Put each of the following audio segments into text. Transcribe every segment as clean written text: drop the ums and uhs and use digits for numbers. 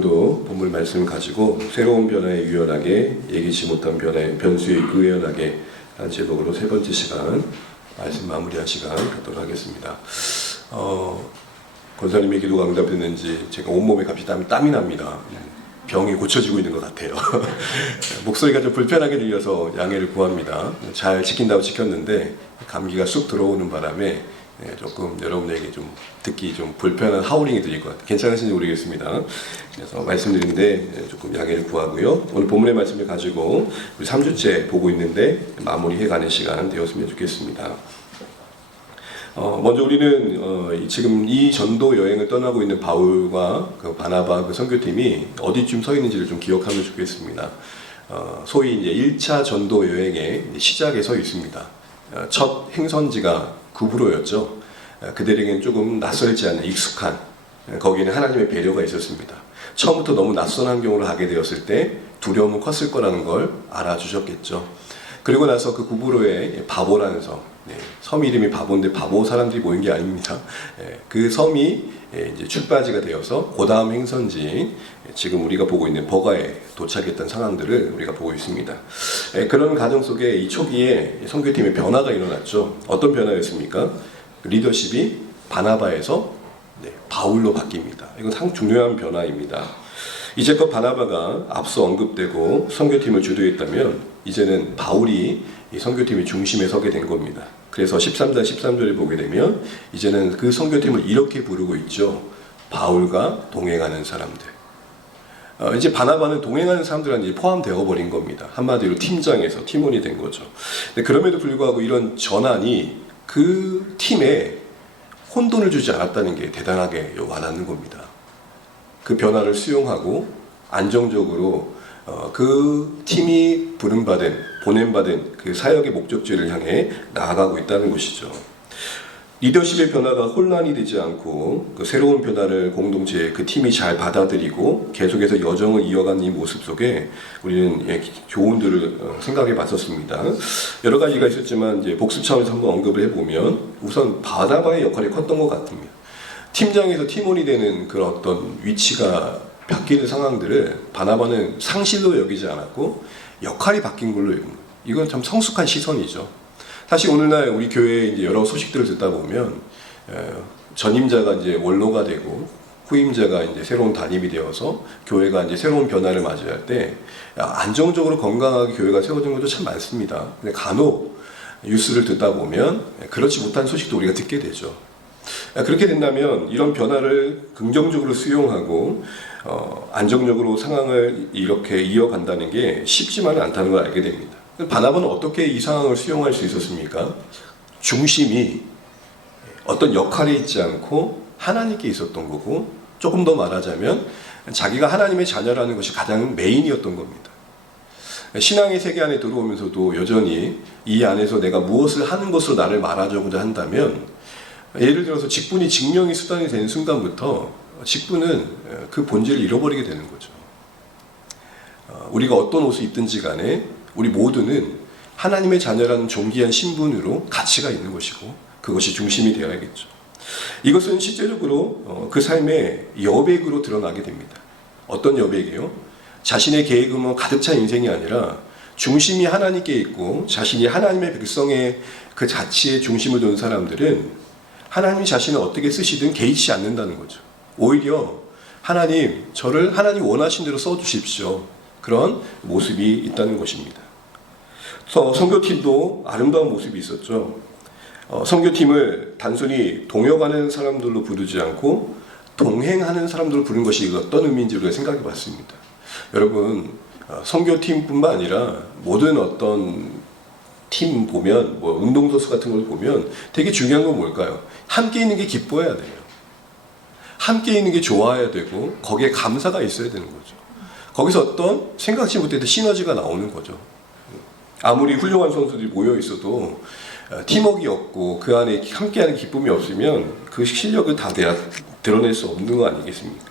또 본문 말씀을 가지고 새로운 변화에 유연하게, 예기치 못한 변화에 변수에 의연하게 한 제목으로 세 번째 시간 말씀 마무리할 시간 갖도록 하겠습니다. 권사님의 기도가 응답됐는지 제가 온몸에 갑자기 땀이 납니다. 병이 고쳐지고 있는 것 같아요. 목소리가 좀 불편하게 들려서 양해를 구합니다. 잘 지킨다고 지켰는데 감기가 쑥 들어오는 바람에 조금 여러분에게 좀 듣기 좀 불편한 하우링이 들릴 것 같아요. 괜찮으신지 모르겠습니다. 그래서 말씀드리는데 조금 양해를 구하고요. 오늘 본문의 말씀을 가지고 우리 3주째 보고 있는데 마무리해가는 시간 되었으면 좋겠습니다. 먼저 우리는 지금 이 전도 여행을 떠나고 있는 바울과 그 바나바 그 선교팀이 어디쯤 서 있는지를 좀 기억하면 좋겠습니다. 소위 이제 1차 전도 여행의 시작에 서 있습니다. 첫 행선지가 구브로였죠. 그들에게는 조금 낯설지 않은 익숙한, 거기는 하나님의 배려가 있었습니다. 처음부터 너무 낯선 환경으로 가게 되었을 때 두려움은 컸을 거라는 걸 알아주셨겠죠. 그리고 나서 그 구브로의 바보라는 섬 이름이 바보인데 바보 사람들이 모인 게 아닙니다. 그 섬이 이제 출바지가 되어서 그 다음 행선지인 지금 우리가 보고 있는 버가에 도착했던 상황들을 우리가 보고 있습니다. 그런 과정 속에 이 초기에 선교팀의 변화가 일어났죠. 어떤 변화였습니까? 리더십이 바나바에서 바울로 바뀝니다. 이건 상당히 중요한 변화입니다. 이제껏 바나바가 앞서 언급되고 선교팀을 주도했다면 이제는 바울이 이 선교팀의 중심에 서게 된 겁니다. 그래서 13장 13절을 보게 되면 이제는 그 선교팀을 이렇게 부르고 있죠. 바울과 동행하는 사람들. 이제 바나바는 동행하는 사람들한테 포함되어 버린 겁니다. 한마디로 팀장에서 팀원이 된 거죠. 그럼에도 불구하고 이런 전환이 그 팀에 혼돈을 주지 않았다는 게 대단하게 와닿는 겁니다. 그 변화를 수용하고 안정적으로 그 팀이 보냄받은 그 사역의 목적지를 향해 나아가고 있다는 것이죠. 리더십의 변화가 혼란이 되지 않고 그 새로운 변화를 공동체의 그 팀이 잘 받아들이고 계속해서 여정을 이어가는 이 모습 속에 우리는 교훈들을 생각해 봤었습니다. 여러 가지가 있었지만 이제 복습 차원에서 한번 언급을 해보면 우선 바나바의 역할이 컸던 것 같습니다. 팀장에서 팀원이 되는 그런 어떤 위치가 바뀌는 상황들을 바나바는 상실로 여기지 않았고 역할이 바뀐 걸로 여깁니다. 이건 참 성숙한 시선이죠. 사실 오늘날 우리 교회에 이제 여러 소식들을 듣다 보면 전임자가 이제 원로가 되고 후임자가 이제 새로운 담임이 되어서 교회가 이제 새로운 변화를 맞이할 때 안정적으로 건강하게 교회가 세워진 것도 참 많습니다. 근데 간혹 뉴스를 듣다 보면 그렇지 못한 소식도 우리가 듣게 되죠. 그렇게 된다면 이런 변화를 긍정적으로 수용하고 안정적으로 상황을 이렇게 이어간다는 게 쉽지만은 않다는 걸 알게 됩니다. 바나바는 어떻게 이 상황을 수용할 수 있었습니까? 중심이 어떤 역할에 있지 않고 하나님께 있었던 거고, 조금 더 말하자면 자기가 하나님의 자녀라는 것이 가장 메인이었던 겁니다. 신앙의 세계 안에 들어오면서도 여전히 이 안에서 내가 무엇을 하는 것으로 나를 말하자고자 한다면, 예를 들어서 직분이 직명이 수단이 되는 순간부터 직분은 그 본질을 잃어버리게 되는 거죠. 우리가 어떤 옷을 입든지 간에 우리 모두는 하나님의 자녀라는 존귀한 신분으로 가치가 있는 것이고 그것이 중심이 되어야겠죠. 이것은 실제적으로 그 삶의 여백으로 드러나게 됩니다. 어떤 여백이요? 자신의 계획은 가득 찬 인생이 아니라 중심이 하나님께 있고 자신이 하나님의 백성의 그 자치의 중심을 둔 사람들은 하나님이 자신을 어떻게 쓰시든 개의치 않는다는 거죠. 오히려 하나님, 저를 하나님 원하신 대로 써주십시오. 그런 모습이 있다는 것입니다. 선교팀도 아름다운 모습이 있었죠. 선교팀을 단순히 동역하는 사람들로 부르지 않고 동행하는 사람들로 부른 것이 어떤 의미인지 우리가 생각해 봤습니다. 여러분, 선교팀뿐만 아니라 모든 어떤 팀 보면, 운동선수 같은 걸 보면 되게 중요한 건 뭘까요? 함께 있는 게 기뻐해야 돼요. 함께 있는 게 좋아야 되고 거기에 감사가 있어야 되는 거죠. 거기서 어떤 생각지 못했던 시너지가 나오는 거죠. 아무리 훌륭한 선수들이 모여 있어도 팀워크가 없고 그 안에 함께하는 기쁨이 없으면 그 실력을 다 드러낼 수 없는 거 아니겠습니까?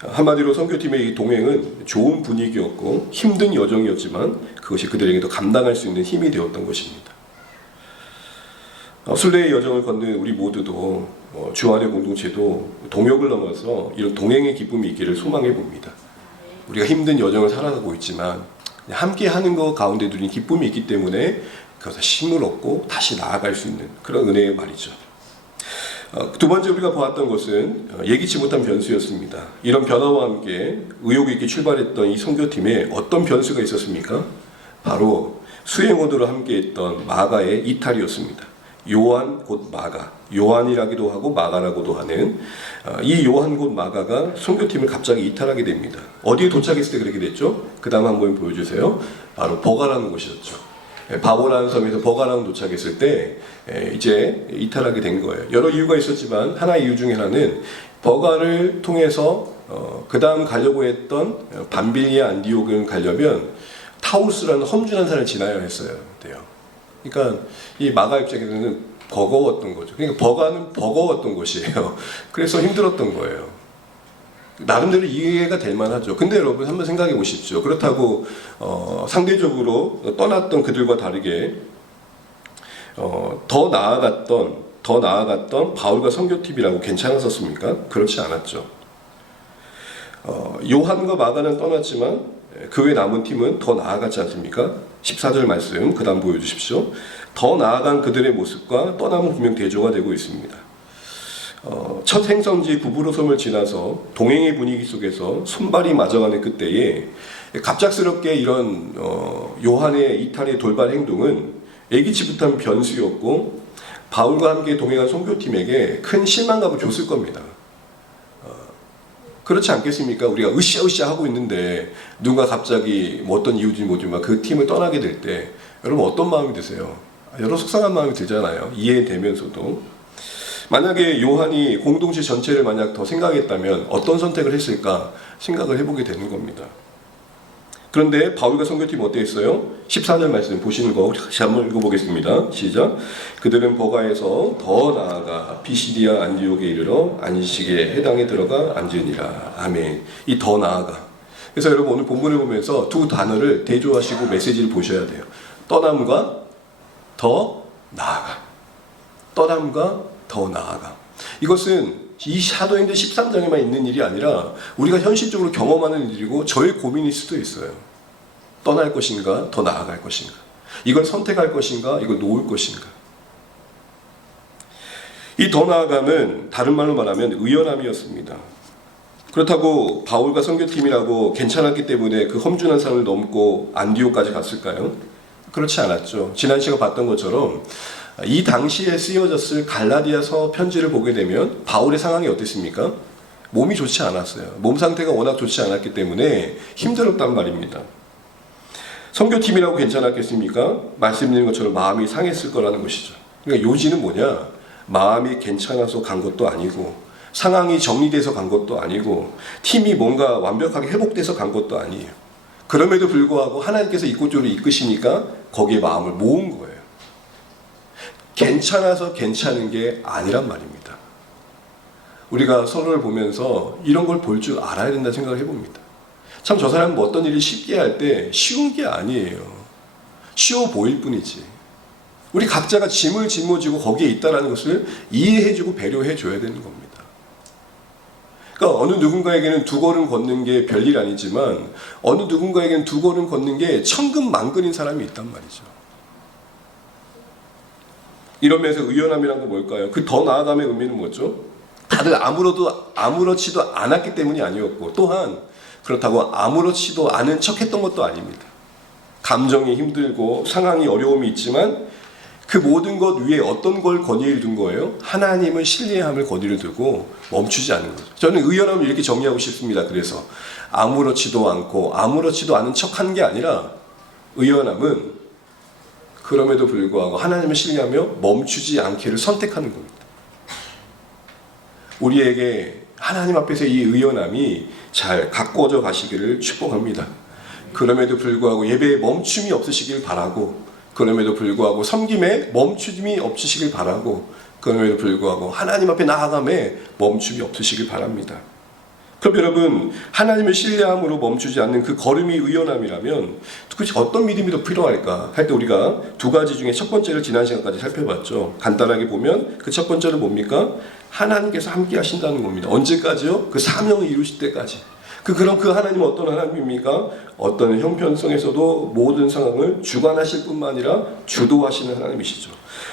한마디로 선교팀의 이 동행은 좋은 분위기였고 힘든 여정이었지만 그것이 그들에게도 감당할 수 있는 힘이 되었던 것입니다. 순례의 여정을 걷는 우리 모두도 주 안의 공동체도 동역을 넘어서 이런 동행의 기쁨이 있기를 소망해 봅니다. 우리가 힘든 여정을 살아가고 있지만 함께 하는 것 가운데 누린 기쁨이 있기 때문에 그것에 힘을 얻고 다시 나아갈 수 있는 그런 은혜의 말이죠. 두 번째 우리가 보았던 것은 예기치 못한 변수였습니다. 이런 변화와 함께 의욕 있게 출발했던 이 선교팀에 어떤 변수가 있었습니까? 바로 수행원으로 함께했던 마가의 이탈이었습니다. 요한 곧 마가, 요한이라기도 하고 마가라고도 하는 이 요한 곧 마가가 선교팀을 갑자기 이탈하게 됩니다. 어디에 도착했을 때 그렇게 됐죠? 그 다음 한번 보여주세요. 바로 버가라는 곳이었죠. 바보라는 섬에서 버가라는 도착했을 때 이제 이탈하게 된 거예요. 여러 이유가 있었지만 하나의 이유 중에 하나는 버가를 통해서 그 다음 가려고 했던 밤빌리아 안디옥을 가려면 타우스라는 험준한 산을 지나야 했어요. 그러니까 이 마가 입장에서는 버거웠던 거죠. 그러니까 버가는 버거웠던 곳이에요. 그래서 힘들었던 거예요. 나름대로 이해가 될 만하죠. 근데 여러분 한번 생각해 보십시오. 그렇다고 상대적으로 떠났던 그들과 다르게 더 나아갔던 바울과 선교팀이라고 괜찮았었습니까? 그렇지 않았죠. 요한과 마가는 떠났지만 그 외 남은 팀은 더 나아갔지 않습니까? 14절 말씀 그 다음 보여주십시오. 더 나아간 그들의 모습과 떠남은 분명 대조가 되고 있습니다. 첫 행성지 구브로섬을 지나서 동행의 분위기 속에서 손발이 맞아가는 그때에 갑작스럽게 이런 요한의 이탈의 돌발 행동은 예기치 못한 변수였고 바울과 함께 동행한 선교팀에게 큰 실망감을 줬을 겁니다. 그렇지 않겠습니까? 우리가 으쌰으쌰 하고 있는데 누군가 갑자기 뭐 어떤 이유인지 모르지만 그 팀을 떠나게 될 때 여러분 어떤 마음이 드세요? 여러 속상한 마음이 들잖아요. 이해되면서도. 만약에 요한이 공동체 전체를 만약 더 생각했다면 어떤 선택을 했을까 생각을 해보게 되는 겁니다. 그런데 바울과 선교팀은 어땠어요? 14절 말씀 보시는 거 다시 한번 읽어보겠습니다. 시작. 그들은 버가에서 더 나아가 피시디아 안디옥에 이르러 안식에 해당에 들어가 앉으니라. 아멘. 이 더 나아가. 그래서 여러분 오늘 본문을 보면서 두 단어를 대조하시고 메시지를 보셔야 돼요. 떠남과 더 나아가. 떠남과 더 나아가. 이것은 이 사도행전 13장에만 있는 일이 아니라 우리가 현실적으로 경험하는 일이고 저의 고민일 수도 있어요. 떠날 것인가, 더 나아갈 것인가. 이걸 선택할 것인가, 이걸 놓을 것인가. 이 더 나아감은 다른 말로 말하면 의연함이었습니다. 그렇다고 바울과 선교팀이라고 괜찮았기 때문에 그 험준한 산을 넘고 안디옥까지 갔을까요? 그렇지 않았죠. 지난 시간 봤던 것처럼 이 당시에 쓰여졌을 갈라디아서 편지를 보게 되면 바울의 상황이 어땠습니까? 몸이 좋지 않았어요. 몸 상태가 워낙 좋지 않았기 때문에 힘들었단 말입니다. 선교팀이라고 괜찮았겠습니까? 말씀드린 것처럼 마음이 상했을 거라는 것이죠. 그러니까 요지는 뭐냐? 마음이 괜찮아서 간 것도 아니고 상황이 정리돼서 간 것도 아니고 팀이 뭔가 완벽하게 회복돼서 간 것도 아니에요. 그럼에도 불구하고 하나님께서 이곳저곳 이끄시니까 거기에 마음을 모은 거예요. 괜찮아서 괜찮은 게 아니란 말입니다. 우리가 서로를 보면서 이런 걸 볼 줄 알아야 된다는 생각을 해봅니다. 참 저 사람은 뭐 어떤 일을 쉽게 할 때 쉬운 게 아니에요. 쉬워 보일 뿐이지. 우리 각자가 짐을 짊어지고 거기에 있다는 것을 이해해주고 배려해줘야 되는 겁니다. 그러니까 어느 누군가에게는 두 걸음 걷는 게 별일 아니지만 어느 누군가에게는 두 걸음 걷는 게 천근만근인 사람이 있단 말이죠. 이런 면에서 의연함이란 건 뭘까요? 그 더 나아감의 의미는 뭐죠? 다들 아무렇지도 않았기 때문이 아니었고 또한 그렇다고 아무렇지도 않은 척 했던 것도 아닙니다. 감정이 힘들고 상황이 어려움이 있지만 그 모든 것 위에 어떤 걸 권위를 둔 거예요? 하나님을 신뢰함을 권위를 두고 멈추지 않은 거죠. 저는 의연함을 이렇게 정리하고 싶습니다. 그래서 아무렇지도 않고 아무렇지도 않은 척 한 게 아니라 의연함은 그럼에도 불구하고 하나님을 신뢰하며 멈추지 않기를 선택하는 겁니다. 우리에게 하나님 앞에서 이 의연함이 잘 가꿔져 가시기를 축복합니다. 그럼에도 불구하고 예배에 멈춤이 없으시길 바라고 그럼에도 불구하고 섬김에 멈춤이 없으시길 바라고 그럼에도 불구하고 하나님 앞에 나아감에 멈춤이 없으시길 바랍니다. 그럼 여러분, 하나님을 신뢰함으로 멈추지 않는 그 걸음이 의연함이라면 도대체 어떤 믿음이 더 필요할까 할 때 우리가 두 가지 중에 첫 번째를 지난 시간까지 살펴봤죠. 간단하게 보면 그 첫 번째는 뭡니까? 하나님께서 함께 하신다는 겁니다. 언제까지요? 그 사명을 이루실 때까지. 그럼 그 하나님은 어떤 하나님입니까? 어떤 형편성에서도 모든 상황을 주관하실 뿐만 아니라 주도하시는 하나님이시죠.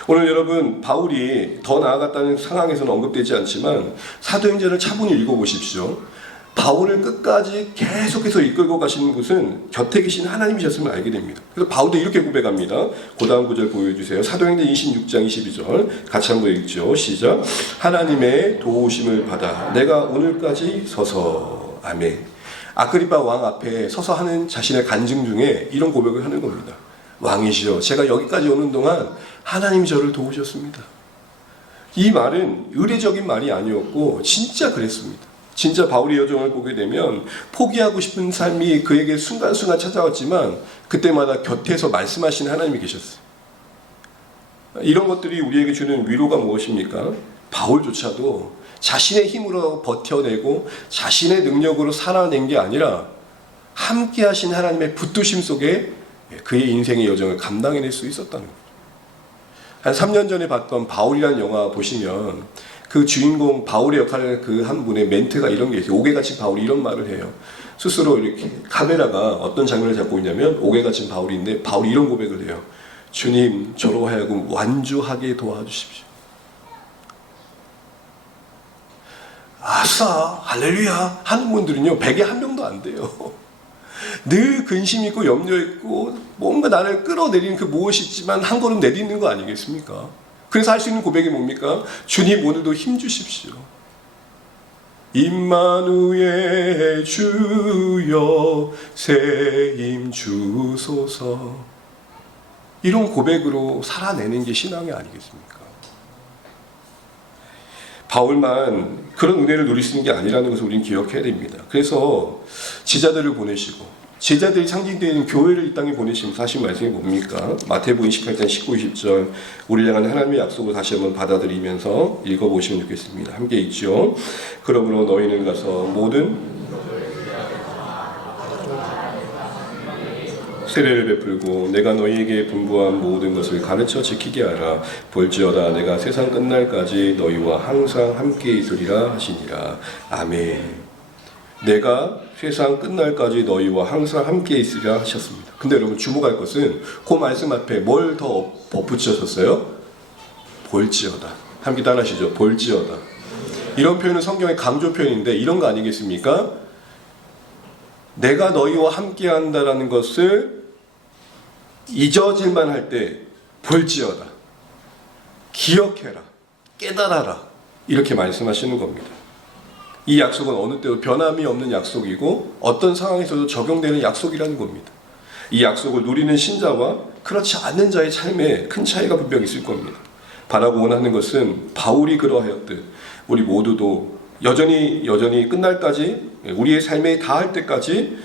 오늘 여러분, 바울이 더 나아갔다는 상황에서는 언급되지 않지만 사도행전을 차분히 읽어보십시오. 바울을 끝까지 계속해서 이끌고 가시는 분은 곁에 계신 하나님이셨음을 알게 됩니다. 그래서 바울도 이렇게 고백합니다. 그 다음 구절 보여주세요. 사도행전 26장 22절 같이 한번 읽죠. 시작. 하나님의 도우심을 받아 내가 오늘까지 서서 아멘. 아그리파 왕 앞에 서서 하는 자신의 간증 중에 이런 고백을 하는 겁니다. 왕이시여, 제가 여기까지 오는 동안 하나님이 저를 도우셨습니다. 이 말은 의례적인 말이 아니었고 진짜 그랬습니다. 진짜 바울의 여정을 보게 되면 포기하고 싶은 삶이 그에게 순간순간 찾아왔지만 그때마다 곁에서 말씀하시는 하나님이 계셨어요. 이런 것들이 우리에게 주는 위로가 무엇입니까? 바울조차도 자신의 힘으로 버텨내고 자신의 능력으로 살아낸 게 아니라 함께 하신 하나님의 붙드심 속에 그의 인생의 여정을 감당해낼 수 있었다는 거예요. 한 3년 전에 봤던 바울이라는 영화 보시면 그 주인공 바울의 역할을 그 한 분의 멘트가 이런 게 있어요. 옥에갇힌 바울이 이런 말을 해요. 스스로 이렇게 카메라가 어떤 장면을 잡고 있냐면 옥에갇힌 바울인데 바울이 이런 고백을 해요. 주님, 저로 하여금 완주하게 도와주십시오. 아싸, 할렐루야 하는 분들은요 100에 1명도 안 돼요. 늘 근심 있고 염려 있고 뭔가 나를 끌어내리는 그 무엇이 있지만 한 걸음 내딛는 거 아니겠습니까? 그래서 할 수 있는 고백이 뭡니까? 주님, 오늘도 힘 주십시오. 임마누엘 주여 새 힘 주소서. 이런 고백으로 살아내는 게 신앙이 아니겠습니까? 바울만 그런 은혜를 누릴 수 있는 게 아니라는 것을 우리는 기억해야 됩니다. 그래서 제자들을 보내시고 제자들이 상징되는 교회를 이 땅에 보내시면서 하신 말씀이 뭡니까? 마태복음 28장 19, 20절 우리를 향한 하나님의 약속을 다시 한번 받아들이면서 읽어보시면 좋겠습니다. 함께 읽죠. 그러므로 너희는 가서 모든 세례를 베풀고 내가 너희에게 분부한 모든 것을 가르쳐 지키게 하라. 볼지어다 내가 세상 끝날까지 너희와 항상 함께 있으리라 하시니라. 아멘. 내가 세상 끝날까지 너희와 항상 함께 있으리라 하셨습니다. 근데 여러분 주목할 것은 그 말씀 앞에 뭘 더 덧붙이셨어요? 볼지어다. 함께 따라하시죠. 볼지어다. 이런 표현은 성경의 강조 표현인데 이런 거 아니겠습니까? 내가 너희와 함께 한다라는 것을 잊어질만 할 때 볼지어다. 기억해라. 깨달아라. 이렇게 말씀하시는 겁니다. 이 약속은 어느 때도 변함이 없는 약속이고 어떤 상황에서도 적용되는 약속이라는 겁니다. 이 약속을 누리는 신자와 그렇지 않는 자의 삶에 큰 차이가 분명히 있을 겁니다. 바라고 원하는 것은 바울이 그러하였듯 우리 모두도 여전히 끝날까지 우리의 삶에 다할 때까지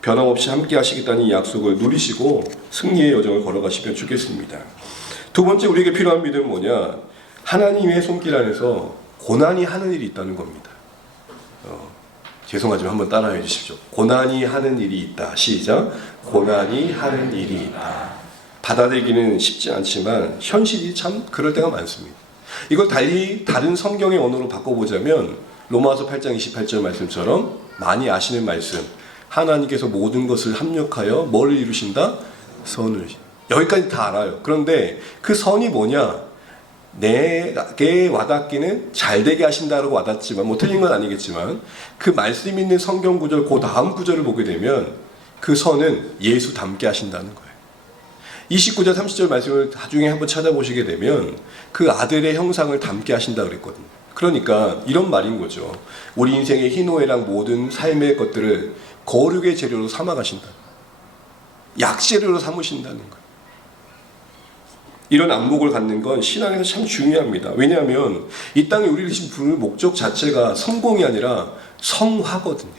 변함없이 함께 하시겠다는 이 약속을 누리시고 승리의 여정을 걸어가시면 좋겠습니다. 두 번째 우리에게 필요한 믿음은 뭐냐? 하나님의 손길 안에서 고난이 하는 일이 있다는 겁니다. 죄송하지만 한번 따라해 주십시오. 고난이 하는 일이 있다. 시작. 고난이 하는 일이 있다. 받아들이기는 쉽지 않지만 현실이 참 그럴 때가 많습니다. 이걸 달리 다른 성경의 언어로 바꿔보자면 로마서 8장 28절 말씀처럼 많이 아시는 말씀. 하나님께서 모든 것을 합력하여 뭐를 이루신다? 선을. 여기까지 다 알아요. 그런데 그 선이 뭐냐? 내게 와닿기는 잘되게 하신다라고 와닿지만 뭐 틀린 건 아니겠지만 그 말씀 있는 성경 구절 그 다음 구절을 보게 되면 그 선은 예수 닮게 하신다는 거예요. 29절 30절 말씀을 나중에 한번 찾아보시게 되면 그 아들의 형상을 닮게 하신다 그랬거든요. 그러니까 이런 말인 거죠. 우리 인생의 희노애락 모든 삶의 것들을 거룩의 재료로 삼아 가신다. 약재료로 삼으신다는 거예요. 이런 안목을 갖는 건 신앙에서 참 중요합니다. 왜냐하면 이 땅에 우리를 지금 부르는 목적 자체가 성공이 아니라 성화거든요.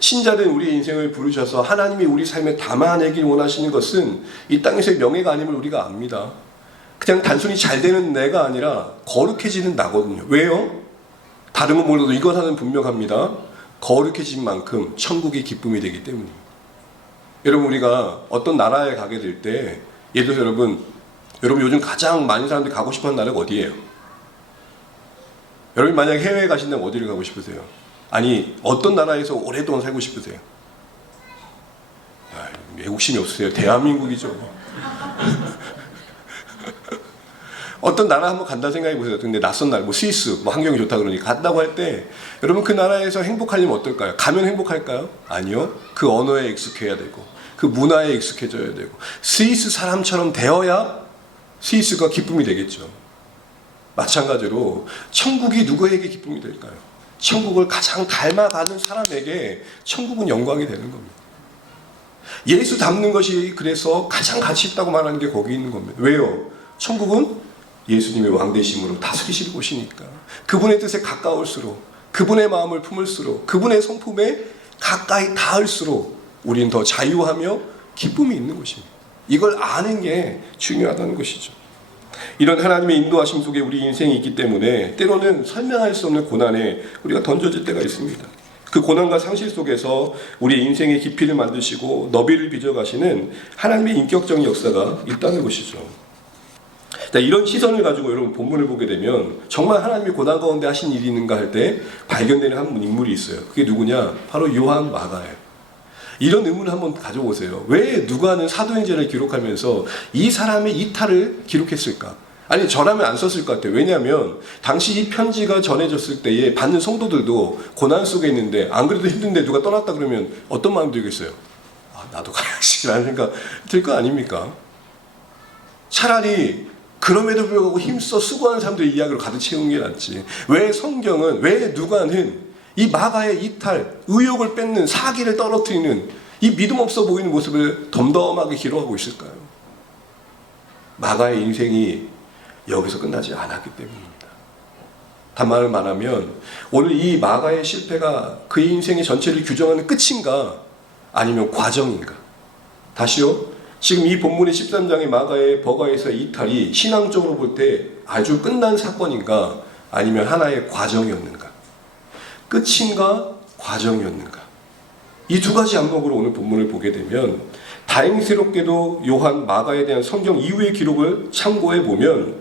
신자된 우리의 인생을 부르셔서 하나님이 우리 삶에 담아내길 원하시는 것은 이 땅에서의 명예가 아님을 우리가 압니다. 그냥 단순히 잘 되는 내가 아니라 거룩해지는 나거든요. 왜요? 다른 건 몰라도 이것 하나는 분명합니다. 거룩해진 만큼 천국이 기쁨이 되기 때문입니다. 여러분, 우리가 어떤 나라에 가게 될 때, 예를 들어서 여러분 요즘 가장 많은 사람들이 가고 싶어하는 나라가 어디예요? 여러분 만약에 해외에 가신다면 어디를 가고 싶으세요? 아니, 어떤 나라에서 오랫동안 살고 싶으세요? 애국심이 없으세요? 대한민국이죠. 어떤 나라 한번 간다 생각해 보세요. 근데 낯선 나라, 뭐 스위스, 뭐 환경이 좋다 그러니 간다고 할 때 여러분 그 나라에서 행복하려면 어떨까요? 가면 행복할까요? 아니요. 그 언어에 익숙해야 되고 그 문화에 익숙해져야 되고 스위스 사람처럼 되어야 스위스가 기쁨이 되겠죠. 마찬가지로 천국이 누구에게 기쁨이 될까요? 천국을 가장 닮아가는 사람에게 천국은 영광이 되는 겁니다. 예수 닮는 것이 그래서 가장 가치 있다고 말하는 게 거기 있는 겁니다. 왜요? 천국은 예수님의 왕되심으로 다스리실 곳이니까. 그분의 뜻에 가까울수록, 그분의 마음을 품을수록, 그분의 성품에 가까이 닿을수록 우리는 더 자유하며 기쁨이 있는 것입니다. 이걸 아는 게 중요하다는 것이죠. 이런 하나님의 인도하심 속에 우리 인생이 있기 때문에 때로는 설명할 수 없는 고난에 우리가 던져질 때가 있습니다. 그 고난과 상실 속에서 우리의 인생의 깊이를 만드시고 너비를 빚어가시는 하나님의 인격적인 역사가 있다는 것이죠. 이런 시선을 가지고 여러분 본문을 보게 되면 정말 하나님이 고난 가운데 하신 일이 있는가 할 때 발견되는 한 인물이 있어요. 그게 누구냐? 바로 요한 마가예요. 이런 의문을 한번 가져보세요. 왜 누가는 사도행전을 기록하면서 이 사람의 이탈을 기록했을까? 아니, 저라면 안 썼을 것 같아요. 왜냐하면 당시 이 편지가 전해졌을 때에 받는 성도들도 고난 속에 있는데 안 그래도 힘든데 누가 떠났다 그러면 어떤 마음 들겠어요? 나도 가야지 라는 생각 들 거 아닙니까? 차라리 그럼에도 불구하고 힘써 수고하는 사람들의 이야기로 가득 채운 게 낫지. 왜 성경은, 왜 누가는 이 마가의 이탈, 의욕을 뺏는, 사기를 떨어뜨리는 이 믿음 없어 보이는 모습을 덤덤하게 기록하고 있을까요? 마가의 인생이 여기서 끝나지 않았기 때문입니다. 단말을 말하면 오늘 이 마가의 실패가 그의 인생의 전체를 규정하는 끝인가 아니면 과정인가? 다시요. 지금 이 본문의 13장의 마가의 버가에서의 이탈이 신앙적으로 볼 때 아주 끝난 사건인가 아니면 하나의 과정이었는가? 끝인가 과정이었는가? 이 두 가지 안목으로 오늘 본문을 보게 되면 다행스럽게도 요한 마가에 대한 성경 이후의 기록을 참고해 보면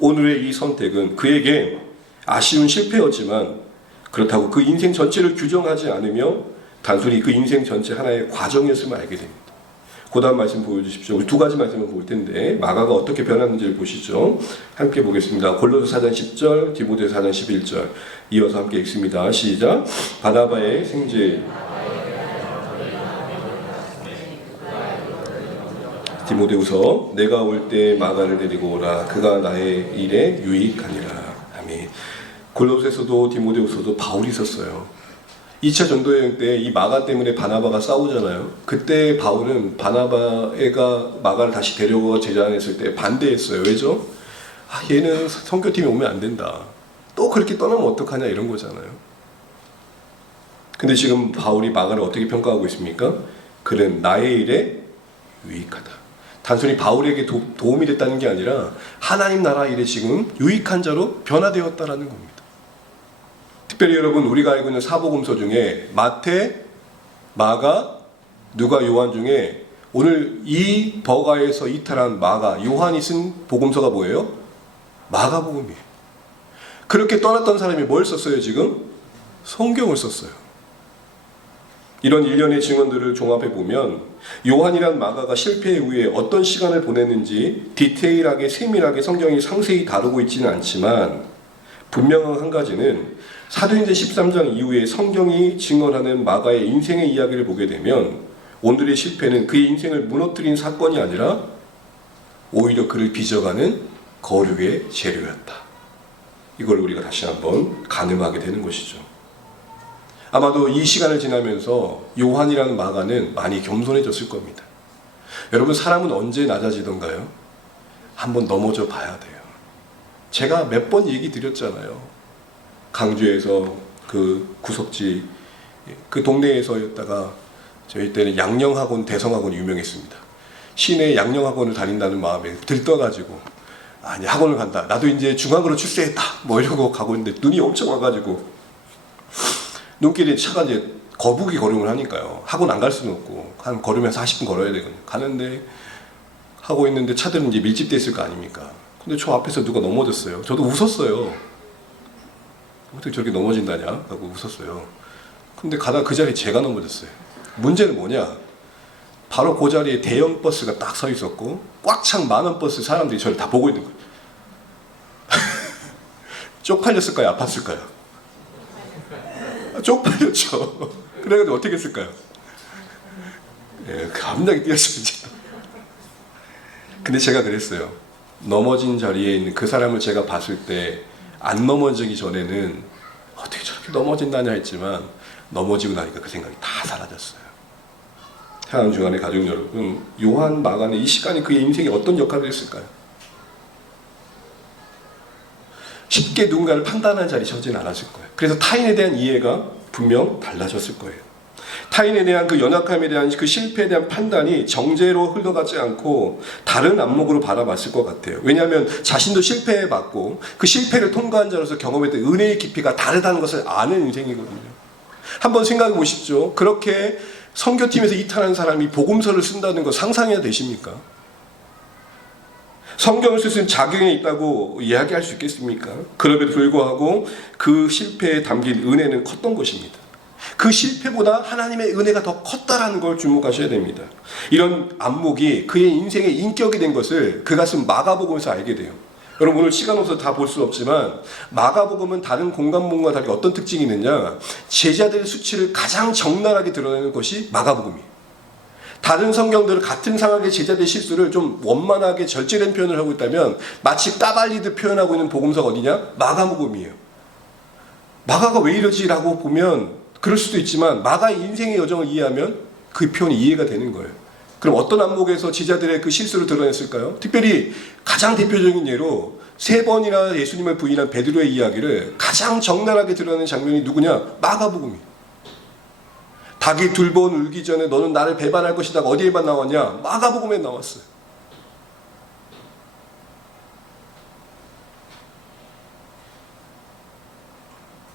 오늘의 이 선택은 그에게 아쉬운 실패였지만 그렇다고 그 인생 전체를 규정하지 않으며 단순히 그 인생 전체 하나의 과정이었음을 알게 됩니다. 그 다음 말씀 보여주십시오. 우리 두 가지 말씀을 볼 텐데 마가가 어떻게 변했는지를 보시죠. 함께 보겠습니다. 골로새 4장 10절, 디모데서 4장 11절 이어서 함께 읽습니다. 시작. 바나바의 생제 디모데후서 내가 올 때 마가를 데리고 오라. 그가 나의 일에 유익하니라. 아멘. 골로새서도 디모데후서도 바울이 썼어요. 2차 전도여행 때 이 마가 때문에 바나바가 싸우잖아요. 그때 바울은 바나바가 마가를 다시 데려가 제자했을 때 반대했어요. 왜죠? 얘는 선교팀에 오면 안 된다. 또 그렇게 떠나면 어떡하냐 이런 거잖아요. 근데 지금 바울이 마가를 어떻게 평가하고 있습니까? 그는 나의 일에 유익하다. 단순히 바울에게 도움이 됐다는 게 아니라 하나님 나라 일에 지금 유익한 자로 변화되었다라는 겁니다. 특별히 여러분 우리가 알고 있는 사복음서 중에 마태, 마가, 누가, 요한 중에 오늘 이 버가에서 이탈한 마가, 요한이 쓴 복음서가 뭐예요? 마가복음이에요. 그렇게 떠났던 사람이 뭘 썼어요 지금? 성경을 썼어요. 이런 일련의 증언들을 종합해 보면 요한이란 마가가 실패 이후에 어떤 시간을 보냈는지 디테일하게 세밀하게 성경이 상세히 다루고 있지는 않지만 분명한 한 가지는 사도행전 13장 이후에 성경이 증언하는 마가의 인생의 이야기를 보게 되면 오늘의 실패는 그의 인생을 무너뜨린 사건이 아니라 오히려 그를 빚어가는 거룩의 재료였다. 이걸 우리가 다시 한번 가늠하게 되는 것이죠. 아마도 이 시간을 지나면서 요한이라는 마가는 많이 겸손해졌을 겁니다. 여러분 사람은 언제 낮아지던가요? 한번 넘어져 봐야 돼요. 제가 몇 번 얘기 드렸잖아요. 강주에서 그 구석지 그 동네에서였다가 저희 때는 양령학원 대성학원이 유명했습니다. 시내 양령학원을 다닌다는 마음에 들떠가지고 아니 학원을 간다. 나도 이제 중학으로 출세했다. 뭐 이러고 가고 있는데 눈이 엄청 와가지고 눈길에 차가 이제 거북이 걸음을 하니까요. 학원 안 갈 수는 없고 한 걸으면 40분 걸어야 되거든요. 가는데 하고 있는데 차들은 이제 밀집돼 있을 거 아닙니까? 근데 저 앞에서 누가 넘어졌어요. 저도 웃었어요. 어떻게 저렇게 넘어진다냐? 하고 웃었어요. 근데 가다가 그 자리에 제가 넘어졌어요. 문제는 뭐냐? 바로 그 자리에 대형 버스가 딱 서 있었고 꽉 찬 만원 버스 사람들이 저를 다 보고 있는 거예요. 쪽팔렸을까요? 아팠을까요? 쪽팔렸죠. 그래가지고 어떻게 했을까요? 예, 갑자기 뛰었어요. 근데 제가 그랬어요. 넘어진 자리에 있는 그 사람을 제가 봤을 때 안 넘어지기 전에는 어떻게 저렇게 넘어진다냐 했지만 넘어지고 나니까 그 생각이 다 사라졌어요. 태어난 주간의 가족 여러분, 요한 마가는 이 시간이 그의 인생에 어떤 역할을 했을까요? 쉽게 누군가를 판단하는 자리에 서지는 않았을 거예요. 그래서 타인에 대한 이해가 분명 달라졌을 거예요. 타인에 대한 그 연약함에 대한 그 실패에 대한 판단이 정죄로 흘러가지 않고 다른 안목으로 바라봤을 것 같아요. 왜냐하면 자신도 실패해봤고 그 실패를 통과한 자로서 경험했던 은혜의 깊이가 다르다는 것을 아는 인생이거든요. 한번 생각해 보십시오. 그렇게 선교팀에서 이탈한 사람이 복음서를 쓴다는 거 상상해야 되십니까? 성경을 쓸 수 있는 자격이 있다고 이야기할 수 있겠습니까? 그럼에도 불구하고 그 실패에 담긴 은혜는 컸던 것입니다. 그 실패보다 하나님의 은혜가 더 컸다라는 걸 주목하셔야 됩니다. 이런 안목이 그의 인생의 인격이 된 것을 그가 쓴 마가복음에서 알게 돼요. 여러분 오늘 시간 없어서 다 볼 수 없지만 마가복음은 다른 공간본과 달리 어떤 특징이 있느냐, 제자들의 수치를 가장 적나라하게 드러내는 것이 마가복음이에요. 다른 성경들은 같은 상황의 제자들의 실수를 좀 원만하게 절제된 표현을 하고 있다면 마치 까발리드 표현하고 있는 복음서가 어디냐? 마가복음이에요. 마가가 왜 이러지라고 보면 그럴 수도 있지만 마가의 인생의 여정을 이해하면 그 표현이 이해가 되는 거예요. 그럼 어떤 안목에서 제자들의 그 실수를 드러냈을까요? 특별히 가장 대표적인 예로 3번이나 예수님을 부인한 베드로의 이야기를 가장 적나라하게 드러내는 장면이 누구냐? 마가복음이에요. 닭이 2번 울기 전에 너는 나를 배반할 것이다. 어디에만 나왔냐? 마가복음에 나왔어요.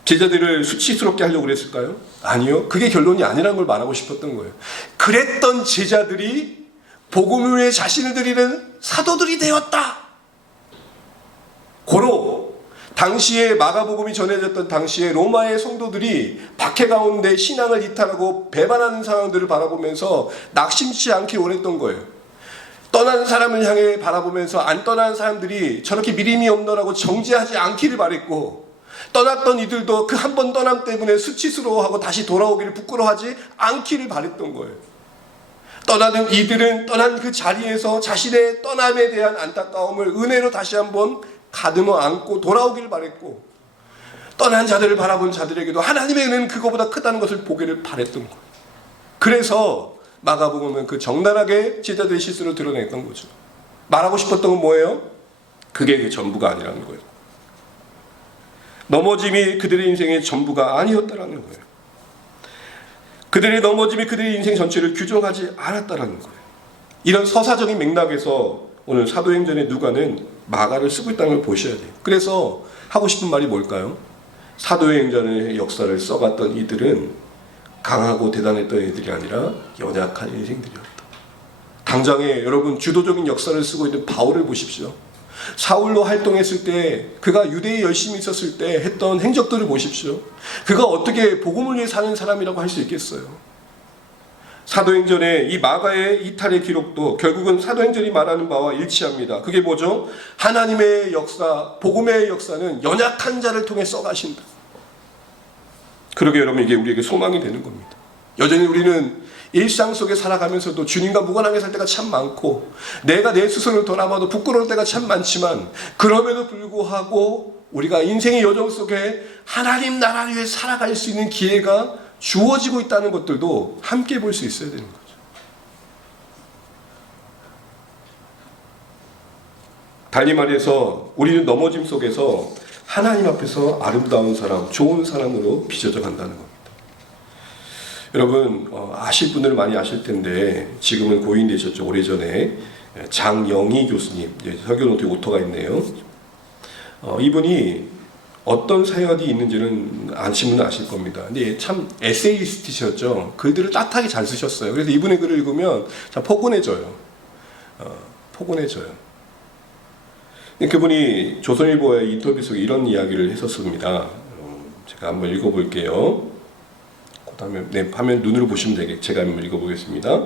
제자들을 수치스럽게 하려고 그랬을까요? 아니요. 그게 결론이 아니라는 걸 말하고 싶었던 거예요. 그랬던 제자들이 복음을 위해 자신을 드리는 사도들이 되었다. 고로 당시에 마가복음이 전해졌던 당시에 로마의 성도들이 박해 가운데 신앙을 이탈하고 배반하는 상황들을 바라보면서 낙심치 않기 원했던 거예요. 떠나는 사람을 향해 바라보면서 안 떠나는 사람들이 저렇게 믿음이 없노라고 정죄하지 않기를 바랬고, 떠났던 이들도 그 한 번 떠남 때문에 수치스러워하고 다시 돌아오기를 부끄러워하지 않기를 바랬던 거예요. 떠나는 이들은 떠난 그 자리에서 자신의 떠남에 대한 안타까움을 은혜로 다시 한번 가듬어 안고 돌아오기를 바랬고, 떠난 자들을 바라본 자들에게도 하나님의 은혜는 그거보다 크다는 것을 보기를 바랬던 거예요. 그래서 마가복음은 그 적나라하게 제자들의 실수를 드러냈던 거죠. 말하고 싶었던 건 뭐예요? 그게 그 전부가 아니라는 거예요. 넘어짐이 그들의 인생의 전부가 아니었다라는 거예요. 그들의 넘어짐이 그들의 인생 전체를 규정하지 않았다라는 거예요. 이런 서사적인 맥락에서 오늘 사도행전의 누가는 마가를 쓰고 있다는 걸 보셔야 돼요. 그래서 하고 싶은 말이 뭘까요? 사도행전의 역사를 써갔던 이들은 강하고 대단했던 애들이 아니라 연약한 인생들이었다. 당장에 여러분 주도적인 역사를 쓰고 있는 바울을 보십시오. 사울로 활동했을 때, 그가 유대에 열심히 있었을 때 했던 행적들을 보십시오. 그가 어떻게 복음을 위해 사는 사람이라고 할 수 있겠어요? 사도행전의 이 마가의 이탈의 기록도 결국은 사도행전이 말하는 바와 일치합니다. 그게 뭐죠? 하나님의 역사, 복음의 역사는 연약한 자를 통해 써가신다. 그러게 여러분, 이게 우리에게 소망이 되는 겁니다. 여전히 우리는 일상 속에 살아가면서도 주님과 무관하게 살 때가 참 많고, 내가 내 스스로를 돌아봐도 부끄러울 때가 참 많지만, 그럼에도 불구하고 우리가 인생의 여정 속에 하나님 나라를 위해 살아갈 수 있는 기회가 주어지고 있다는 것들도 함께 볼 수 있어야 되는 거죠. 달리 말해서 우리는 넘어짐 속에서 하나님 앞에서 아름다운 사람, 좋은 사람으로 빚어져 간다는 겁니다. 여러분 아실 분들은 많이 아실 텐데, 지금은 고인 되셨죠. 오래전에 장영희 교수님, 설교 노트에 오터가 있네요. 이분이 어떤 사연이 있는지는 아시면 아실 겁니다. 근데 참 에세이스트셨죠. 글들을 따뜻하게 잘 쓰셨어요. 그래서 이분의 글을 읽으면 참 포근해져요. 포근해져요. 그분이 조선일보의 인터뷰 속에 이런 이야기를 했었습니다. 제가 한번 읽어볼게요. 네, 화면 눈으로 보시면 되겠. 제가 한번 읽어보겠습니다.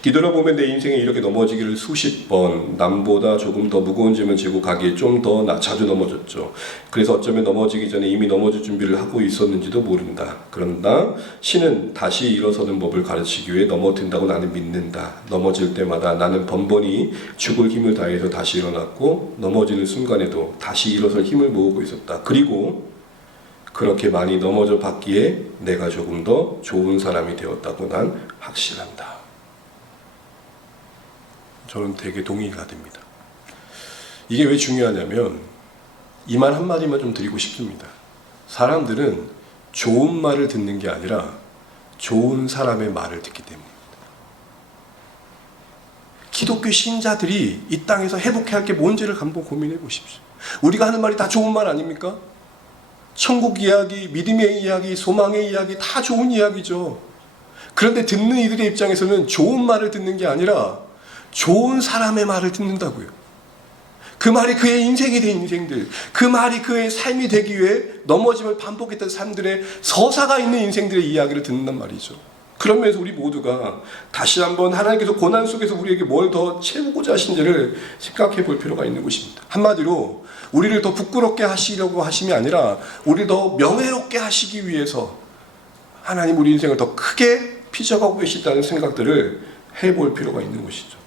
뒤돌아보면 내 인생에 이렇게 넘어지기를 수십 번, 남보다 조금 더 무거운 짐을 지고 가기에 좀 더 자주 넘어졌죠. 그래서 어쩌면 넘어지기 전에 이미 넘어질 준비를 하고 있었는지도 모른다. 그런다 신은 다시 일어서는 법을 가르치기 위해 넘어진다고 나는 믿는다. 넘어질 때마다 나는 번번이 죽을 힘을 다해서 다시 일어났고 넘어지는 순간에도 다시 일어설 힘을 모으고 있었다. 그리고 그렇게 많이 넘어져 봤기에 내가 조금 더 좋은 사람이 되었다고 난 확신한다. 저는 되게 동의가 됩니다. 이게 왜 중요하냐면 이 말 한마디만 좀 드리고 싶습니다. 사람들은 좋은 말을 듣는 게 아니라 좋은 사람의 말을 듣기 때문입니다. 기독교 신자들이 이 땅에서 회복해야 할 게 뭔지를 한번 고민해 보십시오. 우리가 하는 말이 다 좋은 말 아닙니까? 천국 이야기, 믿음의 이야기, 소망의 이야기 다 좋은 이야기죠. 그런데 듣는 이들의 입장에서는 좋은 말을 듣는 게 아니라 좋은 사람의 말을 듣는다고요. 그 말이 그의 인생이 된 인생들, 그 말이 그의 삶이 되기 위해 넘어짐을 반복했던 사람들의 서사가 있는 인생들의 이야기를 듣는단 말이죠. 그런 면에서 우리 모두가 다시 한번 하나님께서 고난 속에서 우리에게 뭘 더 채우고자 하신지를 생각해 볼 필요가 있는 것입니다. 한마디로 우리를 더 부끄럽게 하시려고 하심이 아니라 우리를 더 명예롭게 하시기 위해서 하나님 우리 인생을 더 크게 빚어가고 계시다는 생각들을 해볼 필요가 있는 것이죠.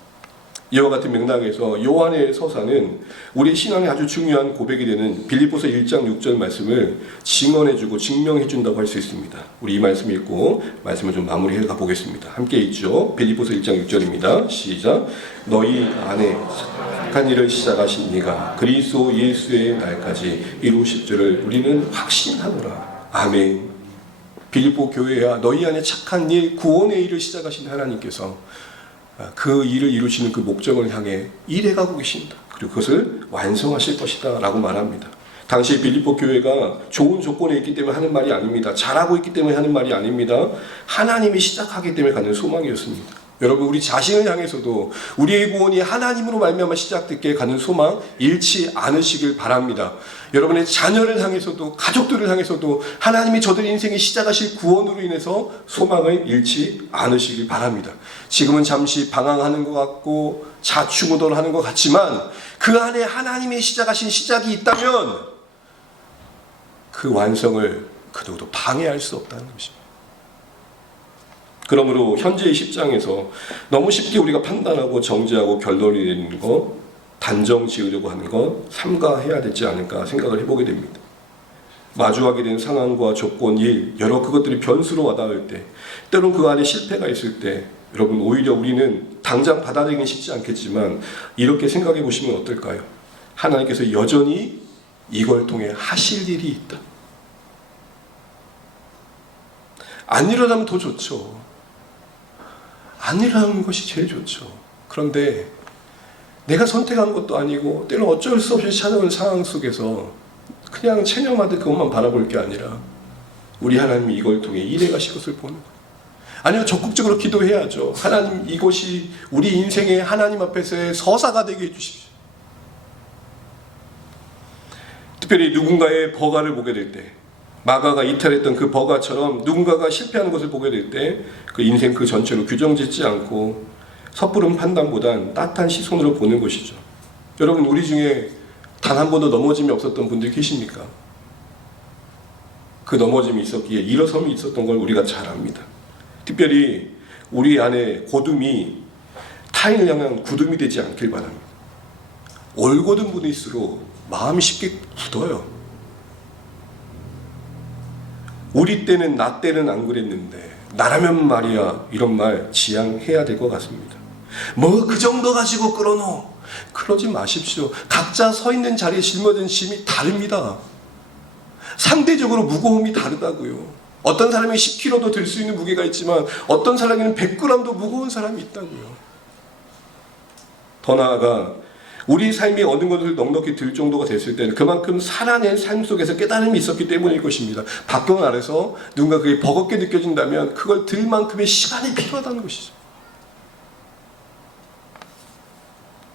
이와 같은 맥락에서 요한의 서사는 우리 신앙에 아주 중요한 고백이 되는 빌립보서 1장 6절 말씀을 증언해주고 증명해준다고 할 수 있습니다. 우리 이 말씀 읽고 말씀을 좀 마무리해 가보겠습니다. 함께 읽죠. 빌립보서 1장 6절입니다. 시작. 너희 안에 착한 일을 시작하신 이가 그리스도 예수의 날까지 이루실 줄을 우리는 확신하노라. 아멘. 빌립보 교회야 너희 안에 착한 일, 구원의 일을 시작하신 하나님께서 그 일을 이루시는 그 목적을 향해 일해가고 계신다. 그리고 그것을 완성하실 것이다 라고 말합니다. 당시 빌립보 교회가 좋은 조건에 있기 때문에 하는 말이 아닙니다. 잘하고 있기 때문에 하는 말이 아닙니다. 하나님이 시작하기 때문에 갖는 소망이었습니다. 여러분 우리 자신을 향해서도 우리의 구원이 하나님으로 말미암아 시작되게 가는 소망 잃지 않으시길 바랍니다. 여러분의 자녀를 향해서도 가족들을 향해서도 하나님이 저들의 인생에 시작하실 구원으로 인해서 소망을 잃지 않으시길 바랍니다. 지금은 잠시 방황하는 것 같고 자충우돌하는 것 같지만 그 안에 하나님이 시작하신 시작이 있다면 그 완성을 그 누구도 방해할 수 없다는 것입니다. 그러므로 현재의 10장에서 너무 쉽게 우리가 판단하고 정죄하고 결론을 내리는 것, 단정 지으려고 하는 것 삼가해야 되지 않을까 생각을 해보게 됩니다. 마주하게 된 상황과 조건, 일, 여러 그것들이 변수로 와닿을 때, 때론 그 안에 실패가 있을 때 여러분 오히려 우리는 당장 받아들이긴 쉽지 않겠지만 이렇게 생각해 보시면 어떨까요? 하나님께서 여전히 이걸 통해 하실 일이 있다. 안 일어나면 더 좋죠. 안 일어나는 것이 제일 좋죠. 그런데 내가 선택한 것도 아니고 때는 어쩔 수 없이 찾아온 상황 속에서 그냥 체념하듯 그것만 바라볼 게 아니라 우리 하나님이 이걸 통해 일해 가실 것을 보는 거예요. 아니요, 적극적으로 기도해야죠. 하나님 이곳이 우리 인생의 하나님 앞에서의 서사가 되게 해주십시오. 특별히 누군가의 버가를 보게 될 때, 마가가 이탈했던 그 버가처럼 누군가가 실패하는 것을 보게 될 때 그 인생 그 전체로 규정짓지 않고 섣부른 판단보단 따뜻한 시선으로 보는 것이죠. 여러분 우리 중에 단 한 번도 넘어짐이 없었던 분들 계십니까? 그 넘어짐이 있었기에 일어섬이 있었던 걸 우리가 잘 압니다. 특별히 우리 안에 고둠이 타인을 향한 구둠이 되지 않길 바랍니다. 올곧은 분일수록 마음이 쉽게 굳어요. 우리 때는 나 때는 안 그랬는데 나라면 말이야 이런 말 지양해야 될 것 같습니다. 뭐 그 정도 가지고 끌어놓어. 그러지 마십시오. 각자 서 있는 자리에 짊어진 짐이 다릅니다. 상대적으로 무거움이 다르다고요. 어떤 사람이 10kg도 들 수 있는 무게가 있지만 어떤 사람에게는 100g도 무거운 사람이 있다고요. 더 나아가 우리 삶이 어느 것을 넉넉히 들 정도가 됐을 때는 그만큼 살아낸 삶 속에서 깨달음이 있었기 때문일 것입니다. 밖으로 나가서 누군가 그게 버겁게 느껴진다면 그걸 들 만큼의 시간이 필요하다는 것이죠.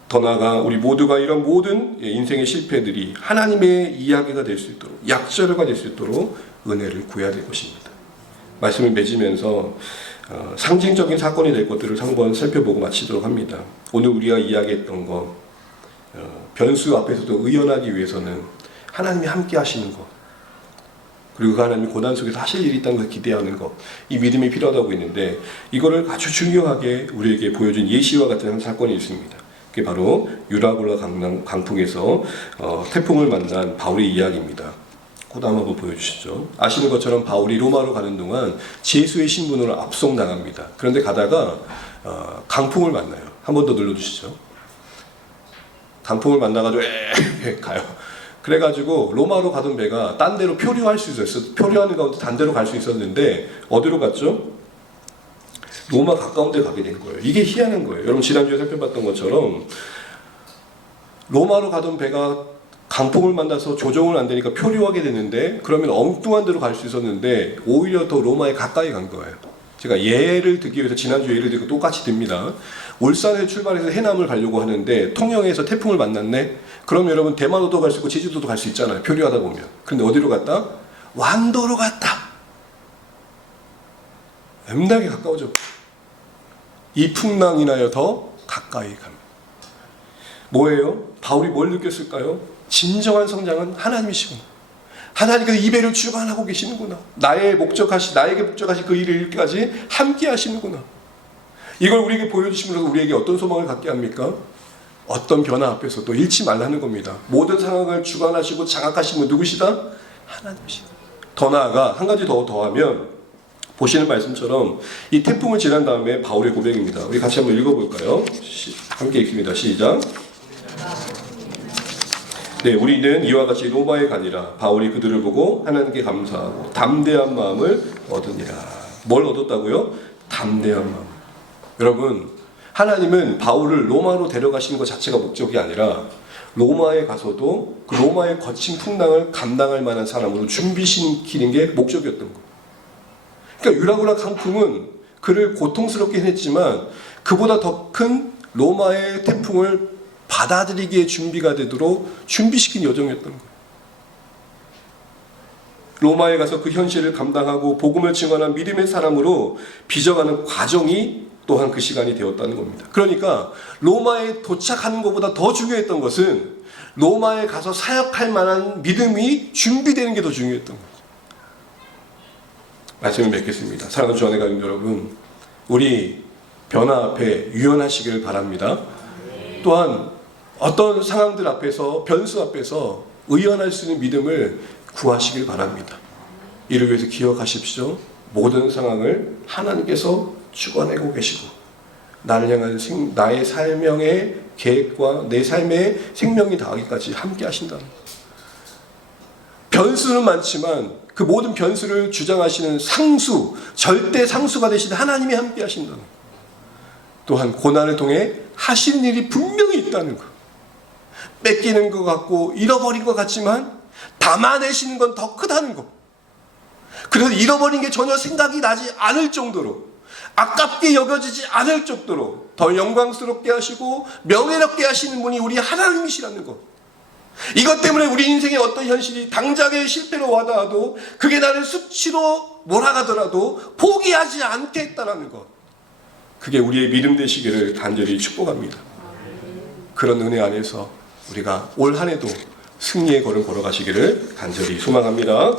더 나아가 우리 모두가 이런 모든 인생의 실패들이 하나님의 이야기가 될 수 있도록, 약자료가 될 수 있도록 은혜를 구해야 될 것입니다. 말씀을 맺으면서 상징적인 사건이 될 것들을 한번 살펴보고 마치도록 합니다. 오늘 우리가 이야기했던 것, 변수 앞에서도 의연하기 위해서는 하나님이 함께 하시는 것, 그리고 그 하나님이 고난 속에서 하실 일이 있다는 것을 기대하는 것, 이 믿음이 필요하다고 했는데 이거를 아주 중요하게 우리에게 보여준 예시와 같은 사건이 있습니다. 그게 바로 유라굴라 강풍에서 태풍을 만난 바울의 이야기입니다. 그다음 한번 보여주시죠. 아시는 것처럼 바울이 로마로 가는 동안 제수의 신분으로 압송당합니다. 그런데 가다가 강풍을 만나요. 한 번 더 눌러주시죠. 강풍을 만나가지고 가요. 그래가지고 로마로 가던 배가 딴 데로 표류할 수 있었어요. 표류하는 가운데 딴 데로 갈 수 있었는데 어디로 갔죠? 로마 가까운 데 가게 된 거예요. 이게 희한한 거예요. 여러분 지난주에 살펴봤던 것처럼 로마로 가던 배가 강풍을 만나서 조정을 안 되니까 표류하게 됐는데 그러면 엉뚱한 데로 갈 수 있었는데 오히려 더 로마에 가까이 간 거예요. 제가 예를 들기 위해서 지난주 예를 들고 똑같이 듭니다. 울산에서 출발해서 해남을 가려고 하는데 통영에서 태풍을 만났네? 그럼 여러분 대만호도 갈 수 있고 제주도도 갈 수 있잖아요. 표류하다 보면. 근데 어디로 갔다? 완도로 갔다. 엠나게 가까워져. 이 풍랑 인하여 더 가까이 갑니다. 뭐예요? 바울이 뭘 느꼈을까요? 진정한 성장은 하나님이시구나. 하나님께서 이 배를 주관하고 계시는구나. 나에게 목적하신 그 일을 이르기까지 함께 하시는구나. 이걸 우리에게 보여주시면서 우리에게 어떤 소망을 갖게 합니까? 어떤 변화 앞에서도 잃지 말라는 겁니다. 모든 상황을 주관하시고 장악하시는 분 누구시다? 하나님이시다. 더 나아가 한 가지 더 더하면 보시는 말씀처럼 이 태풍을 지난 다음에 바울의 고백입니다. 우리 같이 한번 읽어볼까요? 함께 읽습니다. 시작. 네, 우리는 이와 같이 로마에 가니라. 바울이 그들을 보고 하나님께 감사하고 담대한 마음을 얻으니라. 뭘 얻었다고요? 담대한 마음. 여러분, 하나님은 바울을 로마로 데려가시는 것 자체가 목적이 아니라 로마에 가서도 그 로마의 거친 풍랑을 감당할 만한 사람으로 준비시키는 게 목적이었던 거예요. 그러니까 유라굴라 강풍은 그를 고통스럽게 했지만 그보다 더 큰 로마의 태풍을 받아들이기에 준비가 되도록 준비시킨 여정이었던 거예요. 로마에 가서 그 현실을 감당하고 복음을 증언한 믿음의 사람으로 빚어가는 과정이 또한 그 시간이 되었다는 겁니다. 그러니까 로마에 도착하는 것보다 더 중요했던 것은 로마에 가서 사역할 만한 믿음이 준비되는 게 더 중요했던 거예요. 말씀을 맺겠습니다. 사랑하는 주 안에 가는 여러분, 우리 변화 앞에 유연하시기를 바랍니다. 또한 어떤 상황들 앞에서, 변수 앞에서 의연할 수 있는 믿음을 구하시길 바랍니다. 이를 위해서 기억하십시오. 모든 상황을 하나님께서 주관하고 계시고 나를 향한 나의 삶의 계획과 내 삶의 생명이 다하기까지 함께 하신다는 것. 변수는 많지만 그 모든 변수를 주장하시는 상수, 절대 상수가 되신 하나님이 함께 하신다는 것. 또한 고난을 통해 하시는 일이 분명히 있다는 것. 뺏기는 것 같고 잃어버린 것 같지만 담아내시는 건 더 크다는 것. 그래서 잃어버린 게 전혀 생각이 나지 않을 정도로, 아깝게 여겨지지 않을 정도로 더 영광스럽게 하시고 명예롭게 하시는 분이 우리 하나님이시라는 것. 이것 때문에 우리 인생의 어떤 현실이 당장의 실패로 와닿아도 그게 나를 수치로 몰아가더라도 포기하지 않겠다라는 것. 그게 우리의 믿음 되시기를 간절히 축복합니다. 그런 은혜 안에서 우리가 올 한 해도 승리의 걸음 걸어가시기를 간절히 소망합니다.